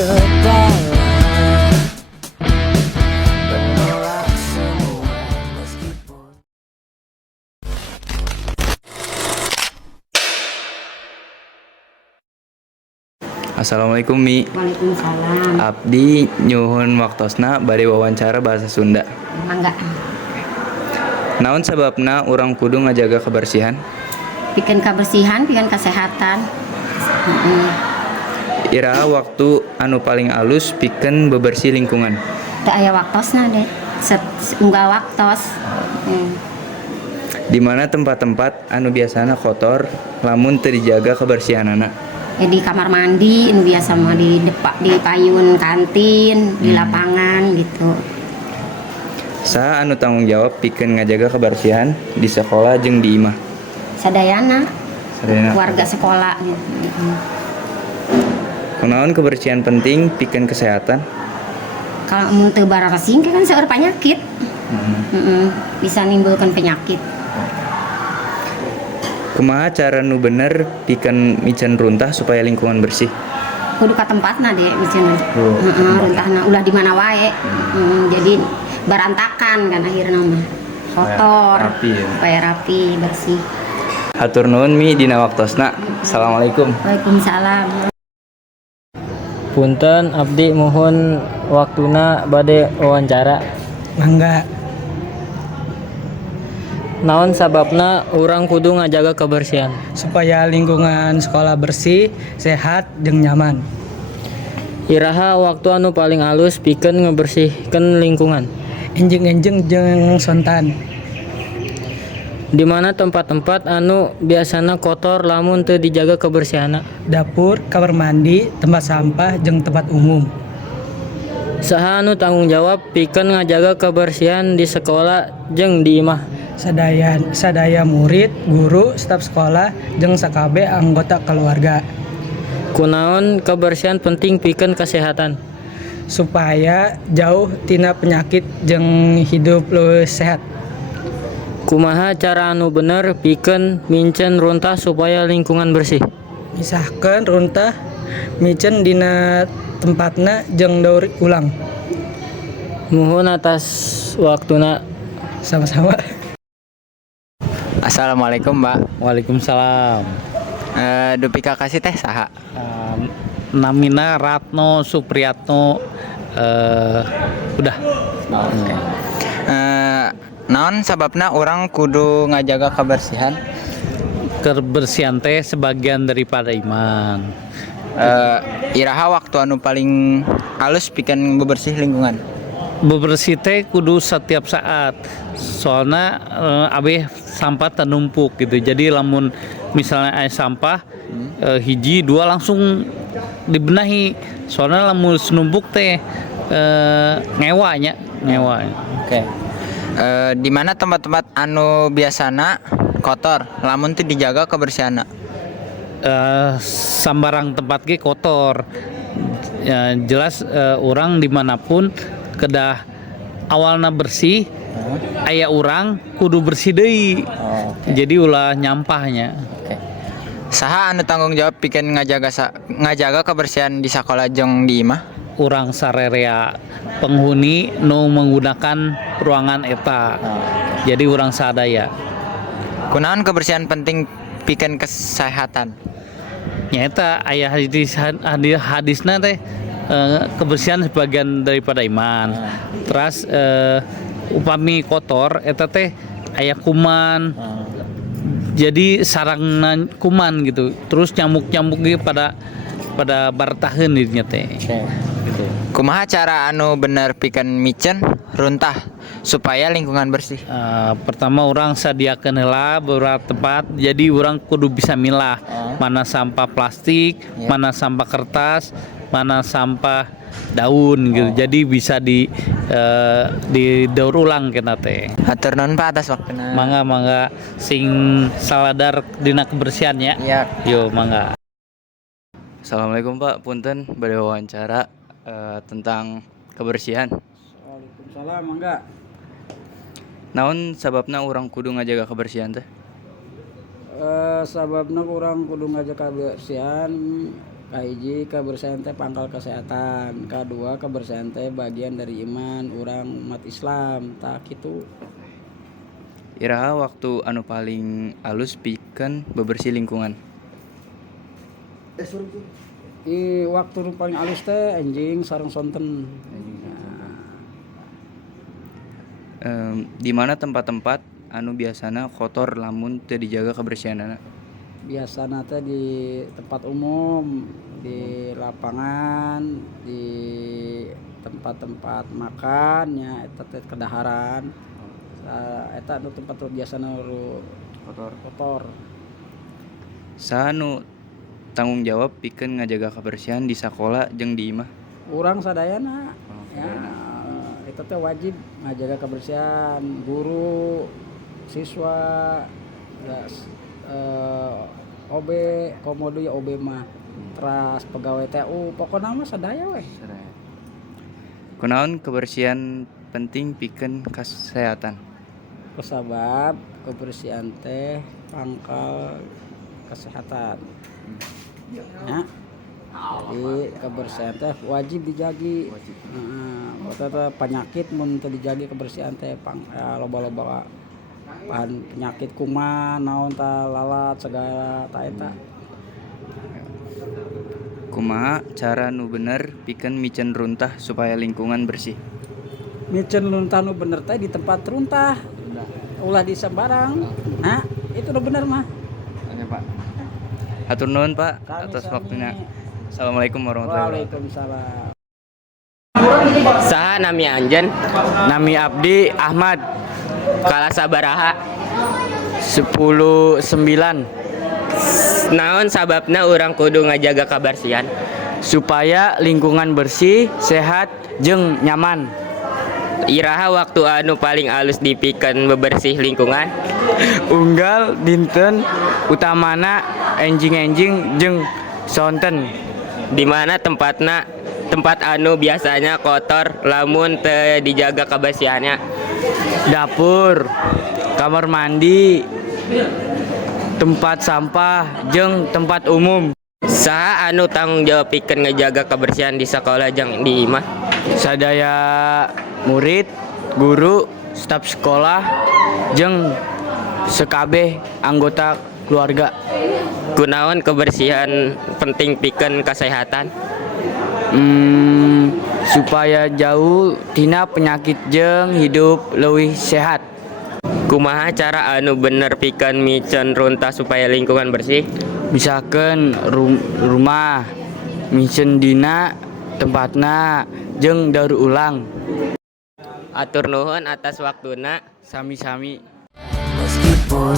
kepala, menolak semua meskipun. Assalamualaikum Mi. Waalaikumsalam. Abdi nyuhun waktosna bade wawancara bahasa Sunda. Mangga. Naon sababna urang kudu ngajaga kebersihan? Bikin kebersihan, bikin kesehatan. Iraha waktu anu paling alus pikeun bebersih lingkungan. Teu aya waktosna deh. Unggal waktos. Di mana tempat-tempat anu biasana kotor lamun teu dijaga kebersihanana? Di kamar mandi, nu biasa mah di payun kantin, di lapangan gitu. Saha anu tanggung jawab pikeun ngajaga kebersihan di sekolah jeung di imah? Sadayana, Sadayana. warga sekolah gitu. Kunaon kebersihan penting pikeun kesehatan? Kalau mun teu bersih kan seueur penyakit. Bisa nimbulkan penyakit. Kumaha cara nu bener pikeun micen runtah supaya lingkungan bersih? Kudu ka tempatna deh misalnya. Runtahna ulah di mana wae. Jadi berantakan kan akhirnya mah. Kotor. Supaya rapi, bersih. Hatur nuhun Mi dina waktosna. Assalamualaikum. Waalaikumsalam. Punten abdi mohon waktuna bade wawancara. Mangga. Naon sababna urang kudu ngajaga kebersihan? Supaya lingkungan sekolah bersih, sehat, jeung nyaman. Iraha waktu anu paling alus pikeun ngebersihkeun lingkungan. Enjing-enjing jeung sontan. Di mana tempat-tempat anu biasana kotor lamun teu dijaga kebersihanna? Dapur, kamar mandi, tempat sampah, jeung tempat umum. Saha anu tanggung jawab pikeun ngajaga kebersihan di sekolah jeung di imah? Sadaya murid, guru, staf sekolah, jeung sakabeh anggota keluarga. Kunaon kebersihan penting pikeun kesehatan? Supaya jauh tina penyakit jeung hidup leuwih sehat. Kumaha cara anu bener pikeun mincen runtah supaya lingkungan bersih? Misahkeun runtah micen dina tempatna jeung daur ulang. Muhun atas waktuna. Sama-sama. Assalamualaikum Mbak. Waalaikumsalam. Dupi kakasih teh saha? Namina Ratno Supriyatno. Udah. Oke. Naon sababna orang kudu ngajaga kebersihan? Kebersihan teh sebagian daripada iman. Iraha waktu anu paling alus pikeun bebersih lingkungan? Bebersih teh kudu setiap saat. Soalnya abeh sampah ternumpuk gitu. Jadi lamun misalnya aya sampah hiji dua langsung dibenahi. Soalnya lamun numpuk teh ngewanya. Oke. Di mana tempat-tempat anu biasana kotor lamun teu dijaga kebersihanna? Sambarang tempat ge kotor. Ya, jelas orang dimanapun kedah awalna bersih, aya urang kudu bersih deui. Jadi ulah nyampahnya. Oke. Saha anu tanggung jawab pikeun ngajaga kebersihan di sekolah jeung di imah? Urang sarerea penghuni nu menggunakan ruangan eta. Jadi urang sadaya. Kunaon kebersihan penting pikeun kesehatan? Nyaeta aya hadisna teh kebersihan sebagian daripada iman. Terus upami kotor eta teh aya kuman. Jadi sarangna kuman gitu. Terus nyamuk-nyamuk ge pada bartaheun dinya teh. Gitu. Kumaha cara anu bener pikeun micen runtah supaya lingkungan bersih? Pertama orang sadiakeun heula beberapa tempat. Jadi orang kudu bisa milah mana sampah plastik, mana sampah kertas, mana sampah daun gitu. Jadi bisa di daur ulang kita teh. Hatur nuhun Pak atas waktuna. Mangga sing saladar dina kebersihannya. Iya. Yo mangga. Assalamualaikum Pak, punten bade wawancara tentang kebersihan. Waalaikumsalam, mangga. Naon sababna urang kudu ngajaga kebersihan teh? Sababna urang kudu ngajak kebersihan. Kahiji kebersihan teh pangkal kesehatan, kedua kebersihan teh bagian dari iman urang umat Islam tak gitu. Iraha waktu anu paling alus pikeun bebersih lingkungan. Waktu nu paling alus teh anjing sareng sonten. Di mana tempat-tempat anu biasana kotor lamun teu dijaga kebersihanana? Biasana teh di tempat umum, di lapangan, di tempat-tempat makan nya eta teh kedaharan. Eta nu tempat biasana kotor. Saha nu tanggung jawab pikeun ngajaga kebersihan di sakola jeung di imah? Urang sadayana ya eta teh wajib ngajaga kebersihan, guru, siswa, OB, komodo ya OB mah. Teras pegawai TU, pokona mah sadaya we. Kunaon kebersihan penting pikeun kesehatan? Kusabab kebersihan teh pangkal kesehatan. Ya. Jadi kebersihan teh wajib dijagi. Heeh, penyakit mun teu dijagi kebersihan teh loba-loba bahan penyakit kuman naon tah lalat segala tah eta. Kumaha cara nu bener pikeun micen runtah supaya lingkungan bersih? Micen runtah nu bener teh di tempat runtah. Ulah di sembarang. Nah, itu nu bener mah. Oke, Pak. Hatur nuhun, Pak, atas waktunya. Assalamualaikum warahmatullahi wabarakatuh. Waalaikumsalam. Saha nami Anjen? Nami Abdi Ahmad. Kala sabaraha? 10-9. Naon sababna urang kudu ngajaga kebersihan? Supaya lingkungan bersih, sehat, jeung nyaman. Iraha waktu anu paling alus dipikeun bebersih lingkungan? Unggal dinten utamana enjing-enjing jeung sonten. Di mana tempatna? Tempat anu biasanya kotor lamun teu dijaga kebersihannya? Dapur, kamar mandi, tempat sampah, jeung tempat umum. Saha anu tanggung jawab pikeun ngajaga kebersihan di sekolah jeung di imah? Sadaya murid, guru, staf sekolah, jeung sekabeh anggota keluarga. Kunaon kebersihan penting pikeun kesehatan? Supaya jauh tina penyakit jeung hidup leuwih sehat. Kumaha cara anu bener pikeun micen runtah supaya lingkungan bersih? Misalkan rumah micen dina tempatna jeung daur ulang. Atur nuhun atas waktuna. Sami-sami. Meskipun